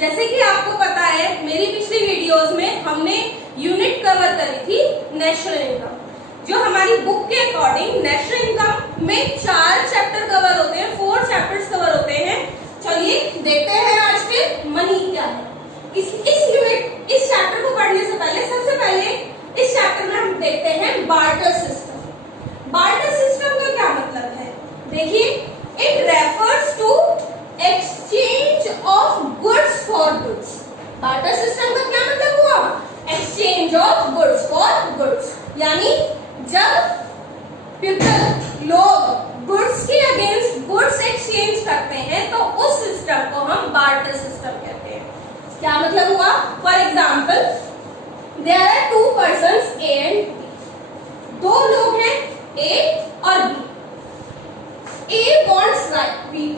जैसे कि आपको पता है मेरी पिछली वीडियोस में हमने यूनिट कवर करी थी नेशनल इनकम। जो हमारी बुक के अकॉर्डिंग नेशनल इनकम में 4 चैप्टर कवर होते हैं, 4 चैप्टर्स कवर होते हैं। चलिए देखते हैं आज के मनी क्या है। इस चैप्टर को पढ़ने से पहले सबसे पहले इस चैप्टर में हम देखते हैं बार्टर सिस्टम। बार्टर सिस्टम का क्या मतलब है? देखिए, it refers to exchange of goods for goods. Barter system का क्या मतलब हुआ? Exchange of goods for goods, यानी जब पीपल लोग गुड्स के अगेंस्ट गुड्स एक्सचेंज करते हैं तो उस सिस्टम को हम बार्टर सिस्टम कहते हैं। क्या मतलब हुआ? For example, there are 2 persons A and B. 2 लोग हैं ए और B. A wants wheat,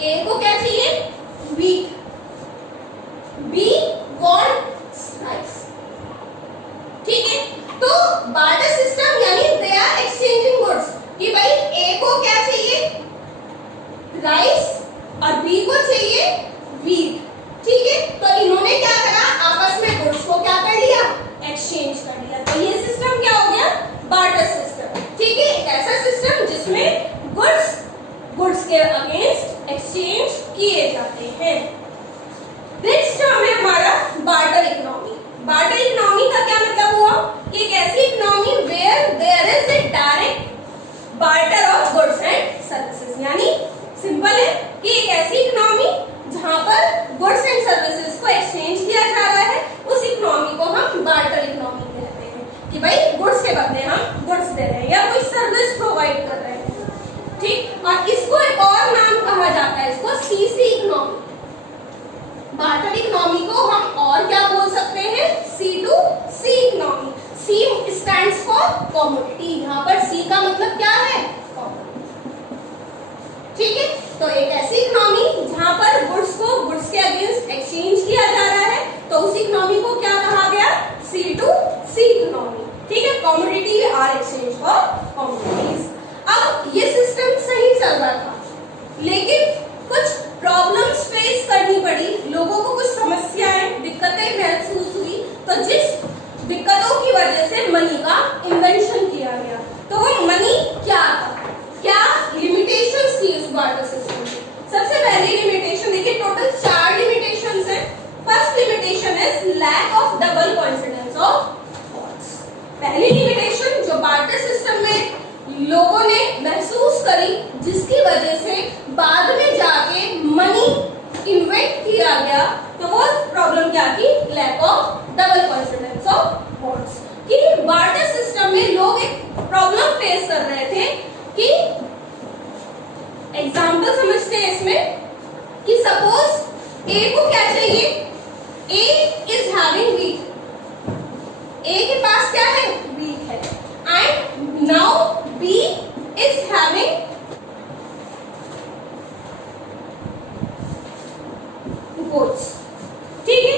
A को क्या चाहिए? व्हीट। B wants rice. ठीक है, तो बार्टर सिस्टम यानी दे आर एक्सचेंजिंग गुड्स कि भाई ए को क्या चाहिए? राइस और बी को चाहिए व्हीट। ठीक है, तो इन्होंने क्या करा? आपस में गुड्स को क्या कर लिया? एक्सचेंज कर लिया। तो ये सिस्टम क्या हो गया? Barter system. ठीक है, एक ऐसा सिस्टम जिसमें गुड्स के अगेंस्ट एक्सचेंज किए जाते हैं। नेक्स्ट टर्म है हमारा बार्टर इकोनॉमी। बार्टर इकोनॉमी का क्या मतलब हुआ? कि एक ऐसी economy where there is a direct barter of goods and services. यानी सिंपल है कि एक ऐसी इकोनॉमी जहां पर गुड्स एंड सर्विसेज को एक्सचेंज किया जा रहा है, उस इकोनॉमी को हम बार्टर इकोनॉमी कहते हैं। कि भाई गुड्स के बदले हम गुड्स दे रहे हैं या कोई सर्विस प्रोवाइड कर रहे हैं। ठीक, और इसको एक और नाम कहा जाता है, इसको सीसी इकोनॉमी। बार्टर इकोनॉमी को हम और क्या बोल सकते हैं? C2C economy. C stands for commodity. यहाँ पर C का मतलब क्या है? ठीक है, तो एक ऐसी इकोनॉमी जहां पर गुड्स को गुड्स के अगेंस्ट एक्सचेंज किया जा रहा है, तो उस इकोनॉमी को क्या कहा गया? C2C economy. ठीक है, commodity are exchange for commodities. अब ये सिस्टम सही चल रहा था, लेकिन कुछ प्रॉब्लम्स फेस करनी पड़ी, लोगों को कुछ समस्याएं, दिक्कतें महसूस हुई। तो जिस दिक्कतों की वजह से मनी का इन्वेंशन किया गया। तो वो मनी क्या था? क्या लिमिटेशंस थी उस बार्टर सिस्टम की? सबसे पहली लिमिटेशन देखिए, टोटल 4 लिमिटेशंस है। First limitation is lack of double coincidence of thoughts. पहली लिमिटेशन जो बार्टर सिस्टम में लोगों ने महसूस करी, जिसकी वजह से बाद में जाके मनी इन्वेंट किया गया, तो वो प्रॉब्लम क्या थी? Lack of double coincidence of thoughts. कि बार्टर सिस्टम में लोग एक प्रॉब्लम फेस कर रहे थे कि एग्जाम्पल समझते हैं इसमें कि सपोज ए को क्या चाहिए? A is having wheat. A के पास क्या है? व्हीट है। And now B is having goats. ठीक है,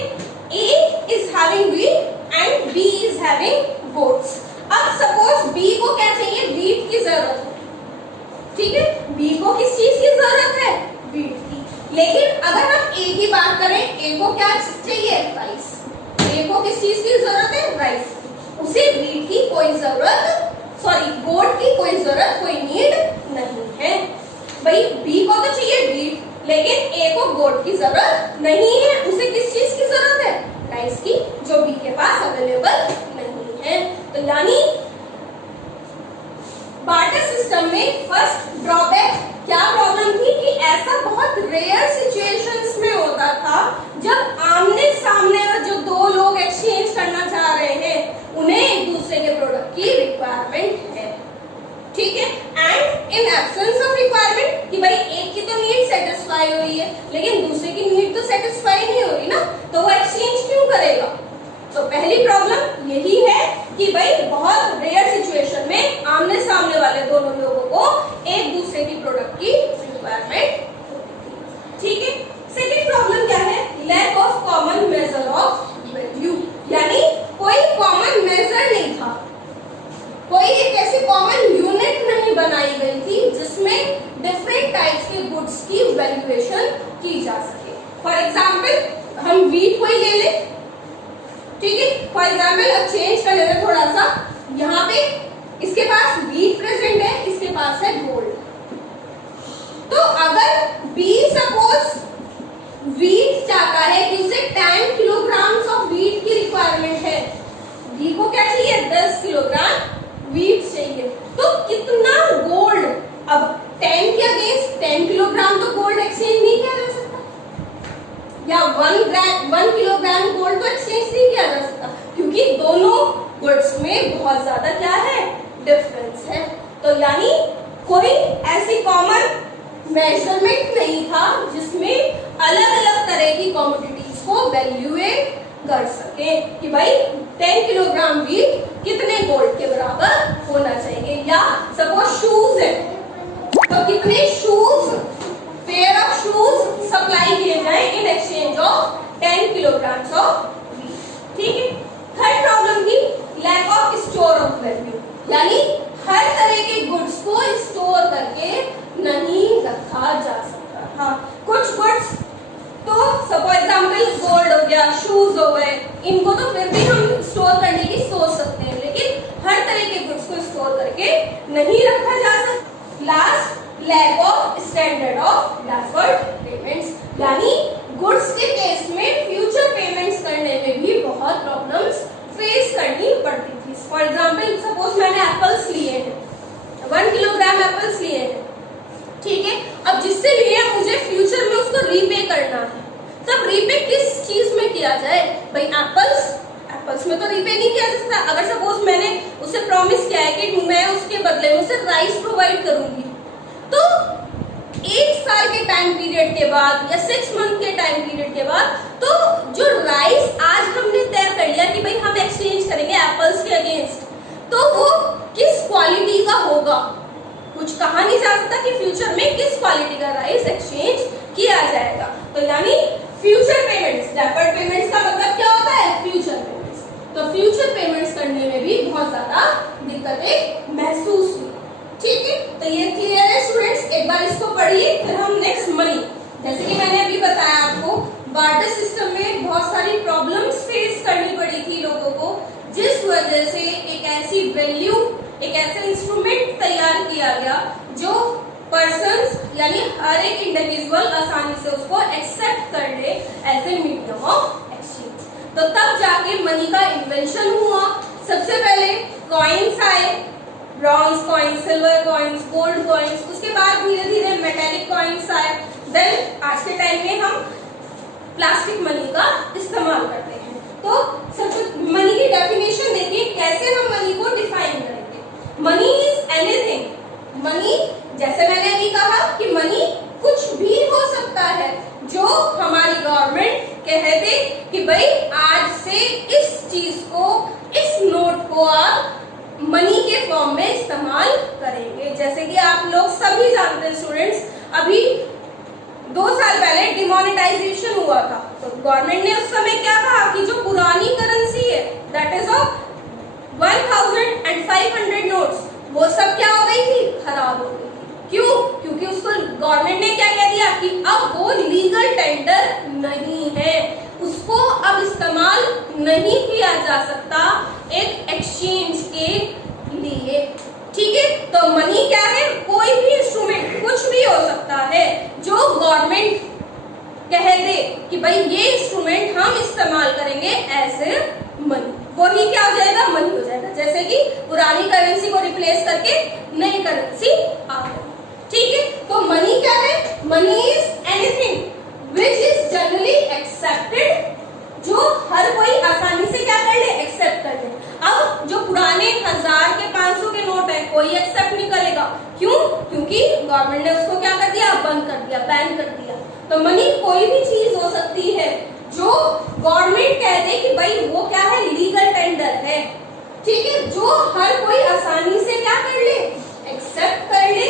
A is having wheat and B is having goats. अब सपोज बी को क्या चाहिए? व्हीट की जरूरत है। ठीक है, बी को किस चीज की जरूरत है? व्हीट की। लेकिन अगर हम ए की बात करें, ए को क्या चाहिए? राइस। ए को किस चीज की जरूरत है? राइस की। उसे व्हीट की कोई जरूरत, गोट की कोई जरूरत, कोई नीड नहीं है। भाई बी को तो चाहिए व्हीट, लेकिन ए को गोट की जरूरत नहीं है। उसे किस चीज की जरूरत है? राइस की, जो बी के पास अवेलेबल नहीं है। तो यानी बार्टर सिस्टम में फर्स्ट ड्रॉबैक क्या प्रॉब्लम थी कि ऐसा बहुत रेयर सिचुएशंस में होता था जब आमने सामने जो 2 लोग एक्सचेंज करना चाह रहे हैं, उन्हें एक दूसरे के प्रोडक्ट की रिक्वायरमेंट है। ठीक है, and in absence of requirement कि भाई एक की तो नीड सेटिस्फाई हो रही है, लेकिन दूसरे की नीड तो सेटिस्फाई नहीं हो रही ना, तो वो एक्सचेंज क्यों करेगा? तो पहली प्रॉब्लम यही है कि भाई बहुत रेयर सिचुएशन में आमने सामने वाले दोनों लोगों को एक दूसरे की प्रोडक्ट की रिक्वायरमेंट होती थी। ठीक है, सेकंड प्रॉब्लम क्या है? Lack of common measure of value. यानी कोई कॉमन मेजर नहीं था, कोई एक ऐसी कॉमन यूनिट नहीं बनाई गई थी जिसमें डिफरेंट टाइप्स के गुड्स की वैल्यूएशन की जा सके। फॉर एग्जाम्पल हम वीट को ही ले लें, ठीक है। फॉर एग्जाम्पल अब चेंज कर लेते थोड़ा सा, यहाँ पे इसके पास वीट प्रेजेंट है, इसके पास है गोल्ड। तो अगर बी सपोज वीट चाहता है कि उसे 10 किलोग्राम ऑफ वीट की रिक्वायरमेंट है, बी को क्या चाहिए 10 किलोग्राम वीट चाहिए, तो कितना गोल्ड, अब 10 के अगेंस्ट 10 किलोग्राम तो गोल्ड एक्सचेंज नहीं किया जा सकता, या 1 किलोग्राम गोल्ड तो एक्सचेंज नहीं किया जा सकता, क्योंकि दोनों गुड्स में बहुत ज्यादा क्या है, डिफरेंस है। तो यानी कोई ऐसी कॉमन मेजरमेंट नहीं था जिसमें अलग अलग तरह की कमोडिटीज को वैल्यूएट कर सके कि भाई 10 किलोग्राम वीट कितने गोल्ड के बराबर होना चाहिए। या सपोज शूज है, तो कितने shoes, pair of shoes supply किए जाए in exchange of 10 kilogram of wheat, ठीक है। थर्ड प्रॉब्लम थी lack of store of value, यानी हर तरह के गुड्स को स्टोर करके नहीं रखा जा सकता था। कुछ गुड्स तो फॉर एग्जाम्पल गोल्ड हो गया, शूज हो गए, इनको तो फिर भी हम स्टोर करने की सोच सकते हैं, लेकिन हर तरह के गुड्स को स्टोर करके नहीं रखा जा सकता। Last lack of standard of deferred payments, यानी गुड्स के केस में फ्यूचर पेमेंट्स करने में भी बहुत प्रॉब्लम्स फेस करनी पड़ती थी। फॉर एग्जाम्पल सपोज मैंने एप्पल्स लिए हैं, 1 किलोग्राम एप्पल्स लिए हैं, ठीक है। अब जिससे लिए मुझे फ्यूचर में उसको रीपे करना है, तब रीपे किस चीज में किया जाए, भाई एप्पल्स में तो रीपे नहीं किया जा सकता। अगर सपोज मैंने उसे प्रॉमिस किया है कि मैं उसके बदले में उसे राइस प्रोवाइड करूंगी, तो 1 साल के टाइम पीरियड के बाद या 6 मंथ के टाइम पीरियड के बाद, तो जो राइस आज हमने तय कर लिया कि भाई हम एक्सचेंज करेंगे एप्पल्स के अगेंस्ट, तो वो किस क्वालिटी का होगा, कुछ कहा नहीं जा सकता कि फ्यूचर में किस क्वालिटी का राइस एक्सचेंज किया जाएगा। तो यानी फ्यूचर पेमेंट्स, डेफर्ड पेमेंट्स का मतलब क्या होता है, फ्यूचर पेमेंट्स। तो फ्यूचर पेमेंट्स करने में भी बहुत ज्यादा दिक्कतें महसूस हुई, ठीक है। तो ये क्लियर है स्टूडेंट्स, एक बार इसको पढ़िए, फिर हम नेक्स्ट मनी, जैसे कि मैंने अभी बताया आपको बार्टर सिस्टम में बहुत सारी प्रॉब्लम्स फेस करनी पड़ी थी लोगों को, जिस वजह से एक ऐसी वैल्यू, एक ऐसा इंस्ट्रूमेंट तैयार किया गया जो पर्सन्स यानी हर एक इंडिविजुअल आसानी से उसको एक्सेप्ट कर ले as a medium of exchange. तो तब जाके मनी का इन्वेंशन हुआ। सबसे पहले कॉइन्स आए, bronze coins, silver coins, gold coins, उसके बाद धीरे धीरे मेटेलिक कॉइन्स आए। देन आज के टाइम में हम प्लास्टिक मनी का इस्तेमाल करते हैं। तो सबसे मनी की डेफिनेशन देखिए, कैसे हम मनी को डिफाइन करेंगे। मनी इज एनीथिंग, मनी जैसे मैंने अभी कहा कि मनी कुछ भी हो सकता है जो हमारी गवर्नमेंट कह दे कि भाई आज से इस चीज को, इस नोट को आप मनी के फॉर्म में इस्तेमाल करेंगे। जैसे कि आप लोग सभी जानते हैं स्टूडेंट्स, अभी 2 साल पहले डिमोनेटाइजेशन हुआ था, तो गवर्नमेंट ने उस समय क्या कहा कि जो पुरानी करेंसी है दैट इज ऑफ 1500 नोट्स, वो सब क्या हो गई थी, खराब हो गई थी। क्यों? क्योंकि उसको गवर्नमेंट ने क्या कह दिया कि अब वो लीगल टेंडर नहीं है, उसको अब इस्तेमाल नहीं किया जा सकता एक एक्सचेंज के लिए, ठीक है। तो मनी क्या है, कोई भी इंस्ट्रूमेंट, कुछ भी हो सकता है जो गवर्नमेंट कह दे कि भाई ये इंस्ट्रूमेंट हम इस्तेमाल करेंगे एज ए मनी, वही क्या हो जाएगा, मनी हो जाएगा। जैसे कि पुरानी करेंसी को रिप्लेस करके नई करेंसी आ गई, ठीक है। तो मनी क्या है, money is anything which is generally accepted, जो हर कोई आसानी से क्या कर ले, एक्सेप्ट कर ले। अब जो पुराने 1000 के 500 के नोट है, कोई एक्सेप्ट नहीं करेगा। क्यों? क्योंकि गवर्नमेंट ने उसको क्या कर दिया, बंद कर दिया, बैन कर दिया। तो मनी कोई भी चीज हो सकती है जो गवर्नमेंट कह दे कि भाई वो क्या है, लीगल टेंडर है, ठीक है, जो हर कोई आसानी से क्या कर ले, एक्सेप्ट कर ले,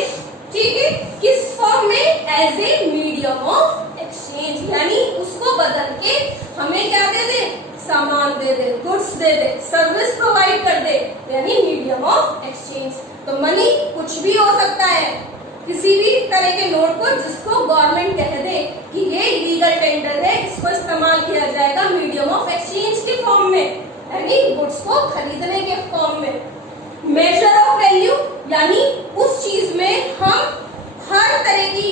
ठीक है। किस फॉर्म में, as a medium of exchange, यानी उसको बदल के हमें क्या दे दे, सामान दे दे, गुड्स दे दे, सर्विस प्रोवाइड कर दे, यानी मीडियम ऑफ एक्सचेंज। तो मनी कुछ भी हो सकता है, किसी भी तरह के नोट को जिसको गवर्नमेंट कह दे कि ये लीगल टेंडर है, किया जाएगा मीडियम ऑफ एक्सचेंज के फॉर्म में, यानी गुड्स को खरीदने के फॉर्म में। मेजर ऑफ वैल्यू यानी उस चीज में हम हर तरह की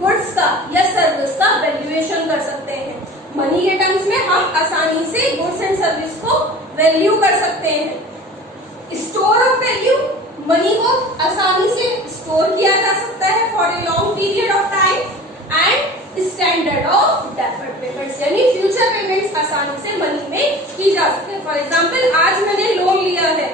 गुड्स का या सर्विस का वैल्यूएशन कर सकते हैं। मनी के टर्म्स में हम आसानी से गुड्स एंड सर्विस को वैल्यू कर सकते हैं। स्टोर ऑफ वैल्यू, मनी को आसानी से स्टोर किया जा सकता है for a long period of time. And standard of deferred payments यानी फ्यूचर पेमेंट्स आसानी से मनी में की जा सकते हैं। फॉर एग्जाम्पल, आज मैंने लोन लिया है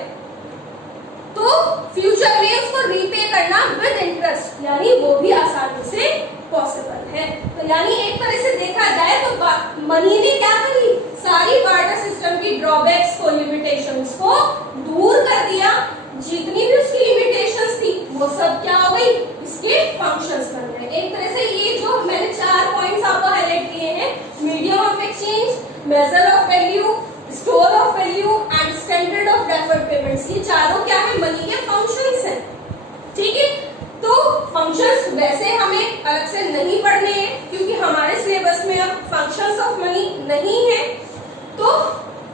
तो फ्यूचर में उसको रीपे करना विद इंटरेस्ट यानी वो भी आसानी से पॉसिबल है। तो यानी एक तरह से देखा जाए तो मनी ने क्या करी, सारी बार्टर सिस्टम की ड्रॉबैक्स को, लिमिटेशंस को दूर कर दिया। जितनी भी उसकी लिमिटेशंस थी वो सब क्या हो गई, इसके फंक्शंस बन गए। एक तरह से ये जो मैंने 4 पॉइंट्स आपको हाईलाइट किए हैं, medium of exchange, major of value, store of value and standard of deferred payments, ये चारों क्या है, मनी के फंक्शंस हैं। ठीक है, तो फंक्शंस वैसे हमें अलग से नहीं पढ़ने हैं क्योंकि हमारे सिलेबस में अब फंक्शंस ऑफ मनी नहीं है। तो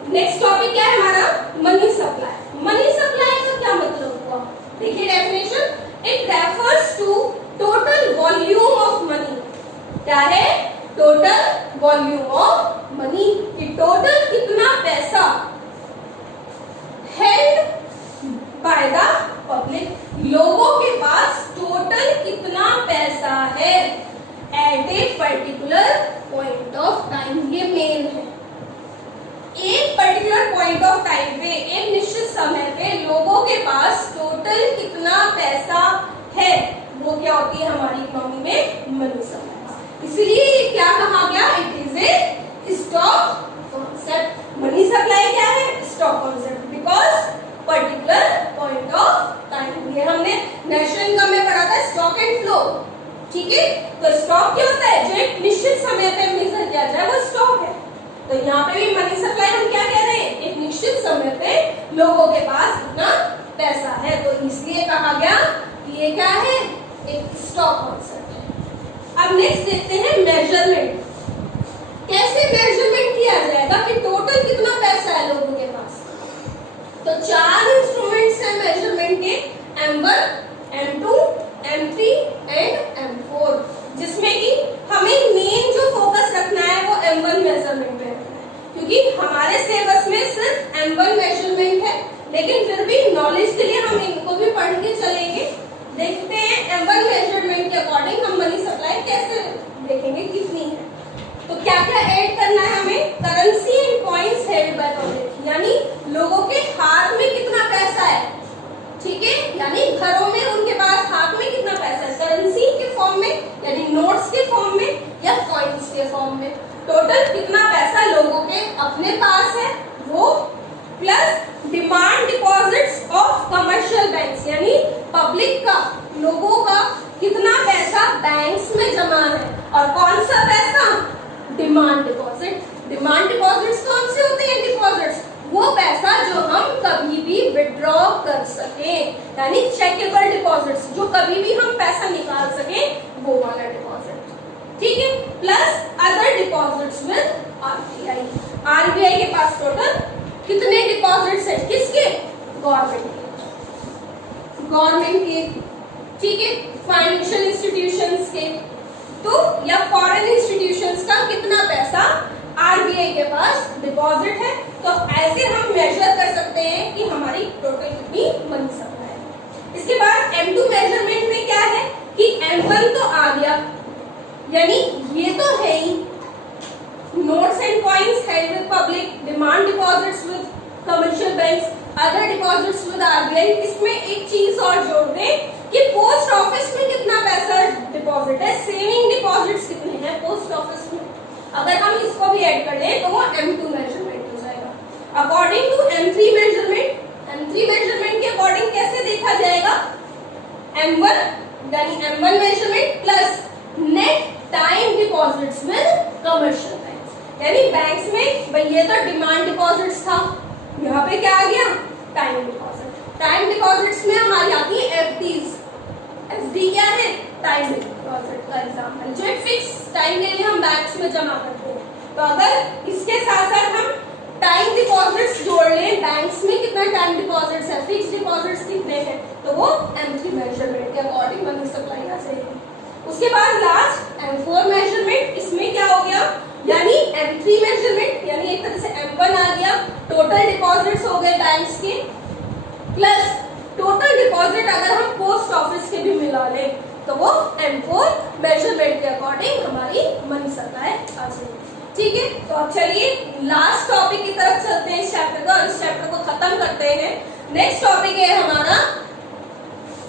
नेक्स्ट टॉपिक क्या है हमारा, मनी सप्लाई। मनी सप्लाई का क्या मतलब हुआ, देखिए definition, it refers to total volume of money. क्या है, टोटल वॉल्यूम ऑफ मनी, कि टोटल कितना पैसा हेल्ड बाय द पब्लिक, लोगों के पास टोटल कितना पैसा है at a particular point of time. ये मेन है, एक पर्टिकुलर पॉइंट ऑफ टाइम पे, एक निश्चित समय पे लोगों के पास टोटल कितना पैसा है, वो क्या होती है हमारी इकोनॉमी में, मनी सप्लाई। इसलिए क्या कहा गया, it is a stock concept. Money supply क्या है, stock concept, because particular point of time. ये हमने नेशनल इनकम में पढ़ा था, स्टॉक एंड फ्लो। ठीक है, तो स्टॉक क्या होता है, जो एक निश्चित समय पे मेजर किया जाए वो स्टॉक है। तो यहाँ पे भी मनी सप्लाई हम क्या कह रहे हैं, एक निश्चित समय पे लोगों के पास इतना पैसा है, तो इसलिए कहा गया कि ये क्या है, एक स्टॉक कॉन्सेप्ट है। अब नेक्स्ट देखते हैं मेजरमेंट। कैसे मेजरमेंट किया जाएगा कि टोटल कितना पैसा है लोगों के पास। तो 4 इंस्ट्रूमेंट्स हैं मेजरमेंट के, M1, M2, M3 and M4, जिसमें कि हमें मेन जो फोकस रखना है वो M1 मेजरमेंट पे रखना है, क्योंकि हमारे सिलेबस में सिर्फ M1 मेजरमेंट है, लेकिन फिर भी नॉलेज के लिए हम इनको भी पढ़ के चलेंगे। देखते हैं M1 मेजरमेंट के अकॉर्डिंग हम मनी सप्लाई कैसे देखेंगे, कितनी है। तो क्या क्या ऐड करना है हमें, currency and coins held by public, यानी लोगों के हाथ में कितना पैसा है। ठीक है, यानी घरों में उनके पास हाथ में कितना पैसा है, करेंसी के फॉर्म में यानी नोट्स के फॉर्म में या कॉइन्स के फॉर्म में, टोटल कितना पैसा लोगों के अपने पास है वो, plus demand deposits of commercial banks, यानी पब्लिक का, लोगों का कितना पैसा बैंक्स में जमा है, और कौन सा पैसा, डिमांड डिपॉजिट। डिमांड डिपॉजिट्स कौन से होते हैं, डिपॉजिट्स, वो पैसा जो हम कभी भी विड्रॉ कर सके, यानी चेकेबल डिपॉजिट्स, जो कभी भी हम पैसा निकाल सके, वो वाला डिपॉजिट। ठीक है, plus other deposits with RBI. RBI के पास टोटल कितने डिपॉजिट्स हैं, किसके, गवर्नमेंट के। ठीक है, फाइनेंशियल इंस्टीट्यूशंस के, तो या फॉरेन इंस्टीट्यूशंस का कितना पैसा आरबीआई के पास डिपॉजिट है। तो ऐसे हम मेजर कर सकते हैं कि हमारी टोटल कितनी मनी सप्लाई है। इसके बाद M2 मेजरमेंट में क्या है कि M1 तो आ गया, यानी ये तो है ही, notes and coins held with public, demand deposits with commercial banks, other deposits with RBI. इसमें एक चीज और जोड़ दें कि पोस्ट ऑफिस में कितना पैसा डिपॉजिट है, सेविंग डिपॉजिट्स कितने हैं पोस्ट ऑफिस में। अगर हम इसको भी ऐड कर लें तो वो M2 मेजरमेंट हो जाएगा। According to M3 measurement, M3 measurement के अकॉर्डिंग कैसे देखा जाएगा, M1 यानी M1 measurement plus net time deposits with commercial banks, यानी बैंक्स में भाई ये तो डिमांड डिपॉजिट्स था, यहाँ पे क्या आ गया, टाइम डिपॉजिट। टाइम डिपॉजिट्स में हमारी आती है एफडीज। एफडी क्या है, टाइम डिपॉजिट का एग्जाम्पल, जो फिक्स टाइम के लिए हम बैंक्स में जमा करते हैं। तो अगर डिपॉजिट्स जोड़ लें, बैंक्स में कितना टाइम डिपॉजिट्स है, फिक्स डिपॉजिट्स कितने हैं, तो वो M3 मेजरमेंट के अकॉर्डिंग मनी सप्लाई आ जाएगी। उसके बाद लास्ट M4 मेजरमेंट, इसमें क्या हो गया, यानी M3 मेजरमेंट यानी एक तरह से M1 आ गया, टोटल डिपॉजिट्स हो गए बैंक्स के, प्लस टोटल डिपॉजिट अगर हम पोस्ट ऑफिस के भी मिला लें तो वो M4 मेजरमेंट के अकॉर्डिंग हमारी मनी सप्लाई आ जाएगी। ठीक है, तो अब चलिए लास्ट टॉपिक की तरफ चलते हैं इस चैप्टर का, और इस चैप्टर को खत्म करते हैं। नेक्स्ट टॉपिक है हमारा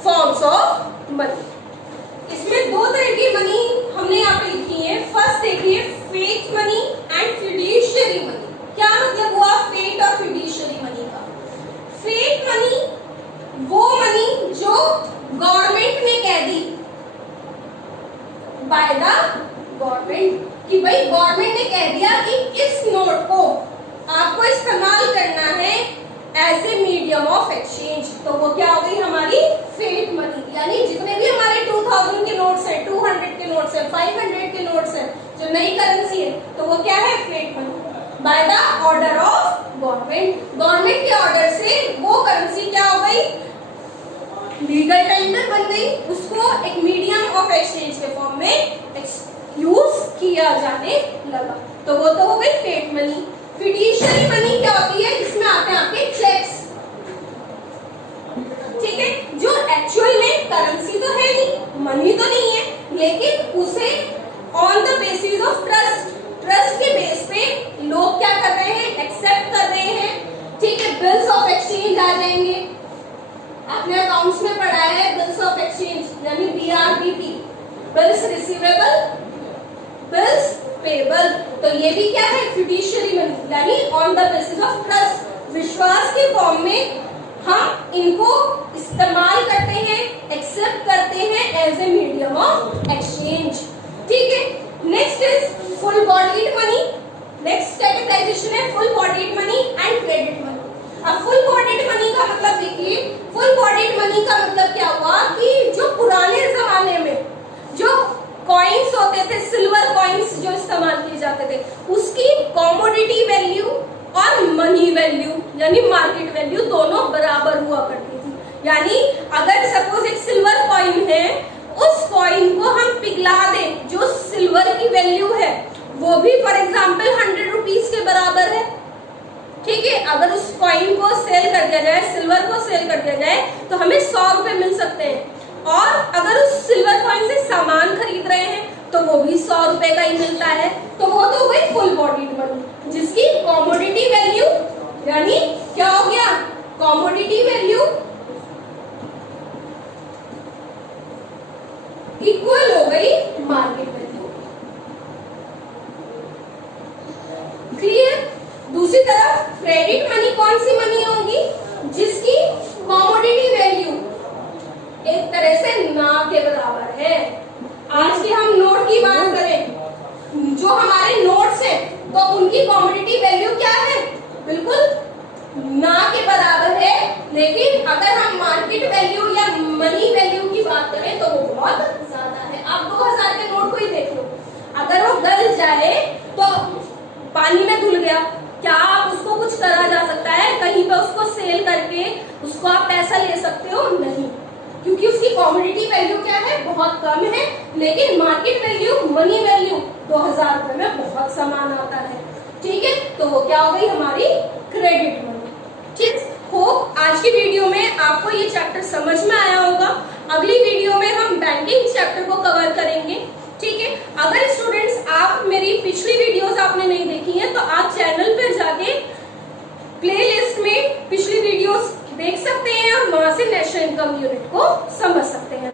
फॉर्म्स ऑफ मनी। इसमें दो तरह की मनी हमने यहाँ पे लिखी है। फर्स्ट देखिए fiat money and fiduciary money. क्या मतलब हुआ फेट और फिड्यूशियरी मनी का? फेट मनी वो मनी जो गवर्नमेंट ने कह दी बाय द गवर्नमेंट, कि भाई गवर्नमेंट ने कह दिया कि इस नोट को आपको इस्तेमाल करना है as a medium of exchange, तो वो क्या हो गई हमारी फेट मनी। यानी जितने भी हमारे 2000 के नोट्स हैं, 200 के नोट्स हैं, 500 के नोट्स हैं, जो नई करेंसी है, तो वो क्या है fiat money by the order of government. Government के ऑर्डर से वो करेंसी क्या हो गई, लीगल टेंडर बन गई, उसको एक मीडियम ऑफ एक्सचेंज के फॉर्म में यूज किया जाने लगा, तो वो तो हो गई फेट मनी। फिड्यूशियरी मनी क्या होती है, इसमें आते हैं आपके चेक्स, ठीक है, जो एक्चुअल में करेंसी तो है नहीं, मनी तो नहीं है, लेकिन उसे on the basis of trust, trust के बेस पे लोग क्या कर रहे हैं, एक्सेप्ट कर रहे हैं। ठीक है, बिल्स ऑफ एक्सचेंज आ जाएंगे, आपने अकाउंट्स में पढ़ा है बिल्स ऑफ एक्सचेंज यानी BRBP, bills receivable, bills payable, तो ये भी क्या है फिड्यूशियरी मनी, यानी on the basis of trust, विश्वास के फॉर्म में हम इनको इस्तेमाल करते हैं, एक्सेप्ट करते हैं as a medium of exchange. ठीक है, next is full bodied money. Next categorization है full bodied money and credit money. अब फुल बॉडीड मनी का मतलब देखिए, फुल बॉडीड मनी का मतलब क्या हुआ कि जो पुराने जमाने में जो कॉइन्स होते थे, सिल्वर कॉइन्स जो इस्तेमाल किए जाते थे, उसकी कॉमोडिटी वैल्यू और मनी वैल्यू यानी मार्केट वैल्यू दोनों बराबर हुआ करती थी। यानी अगर सपोज एक सिल्वर कॉइन है, उस कॉइन को हम पिघला दें, जो सिल्वर की वैल्यू है वो भी फॉर एग्जाम्पल 100 रुपीज के बराबर है। ठीक है, अगर उस कॉइन को सेल कर दिया जाए, सिल्वर को सेल कर दिया जाए, तो हमें 100 रुपए मिल सकते हैं, और अगर उस सिल्वर कॉइन से सामान खरीद रहे हैं तो वो भी 100 रुपए का ही मिलता है, तो वो तो हुई फुल बॉडीड मनी, जिसकी कॉमोडिटी वैल्यू यानी क्या हो गया, कॉमोडिटी वैल्यू इक्वल हो गई मार्केट वैल्यू। क्लियर? दूसरी तरफ क्रेडिट मनी कौन सी मनी होगी, जिसकी कॉमोडिटी वैल्यू एक तरह से ना के बराबर है। आज के हम नोट की बात करें, जो हमारे नोट्स हैं, तो उनकी कॉमोडिटी वैल्यू क्या है, बिल्कुल ना के बराबर है। लेकिन अगर हम मार्केट वैल्यू या मनी वैल्यू की बात करें तो वो बहुत ज्यादा है। आप 2000 के नोट को ही देख लो, अगर वो गल जाए तो पानी में धुल गया, क्या आप उसको कुछ करा जा सकता है, कहीं पे उसको सेल करके उसको आप पैसा ले सकते हो? नहीं, क्योंकि उसकी कॉमोडिटी वैल्यू क्या है, बहुत कम है। लेकिन मार्केट वैल्यू, मनी वैल्यू 2000 रुपए में बहुत सामान आता है। ठीक है, तो वो क्या हो गई हमारी क्रेडिट मनी। ठीक, होप आज की वीडियो में आपको ये चैप्टर समझ में आया होगा। अगली वीडियो में हम बैंकिंग चैप्टर को कवर करेंगे। ठीक है, अगर स्टूडेंट्स आप मेरी पिछली वीडियोस आपने नहीं देखी हैं तो आप चैनल पर जाके प्लेलिस्ट में पिछली वीडियोस देख सकते हैं और वहां से नेशनल इनकम यूनिट को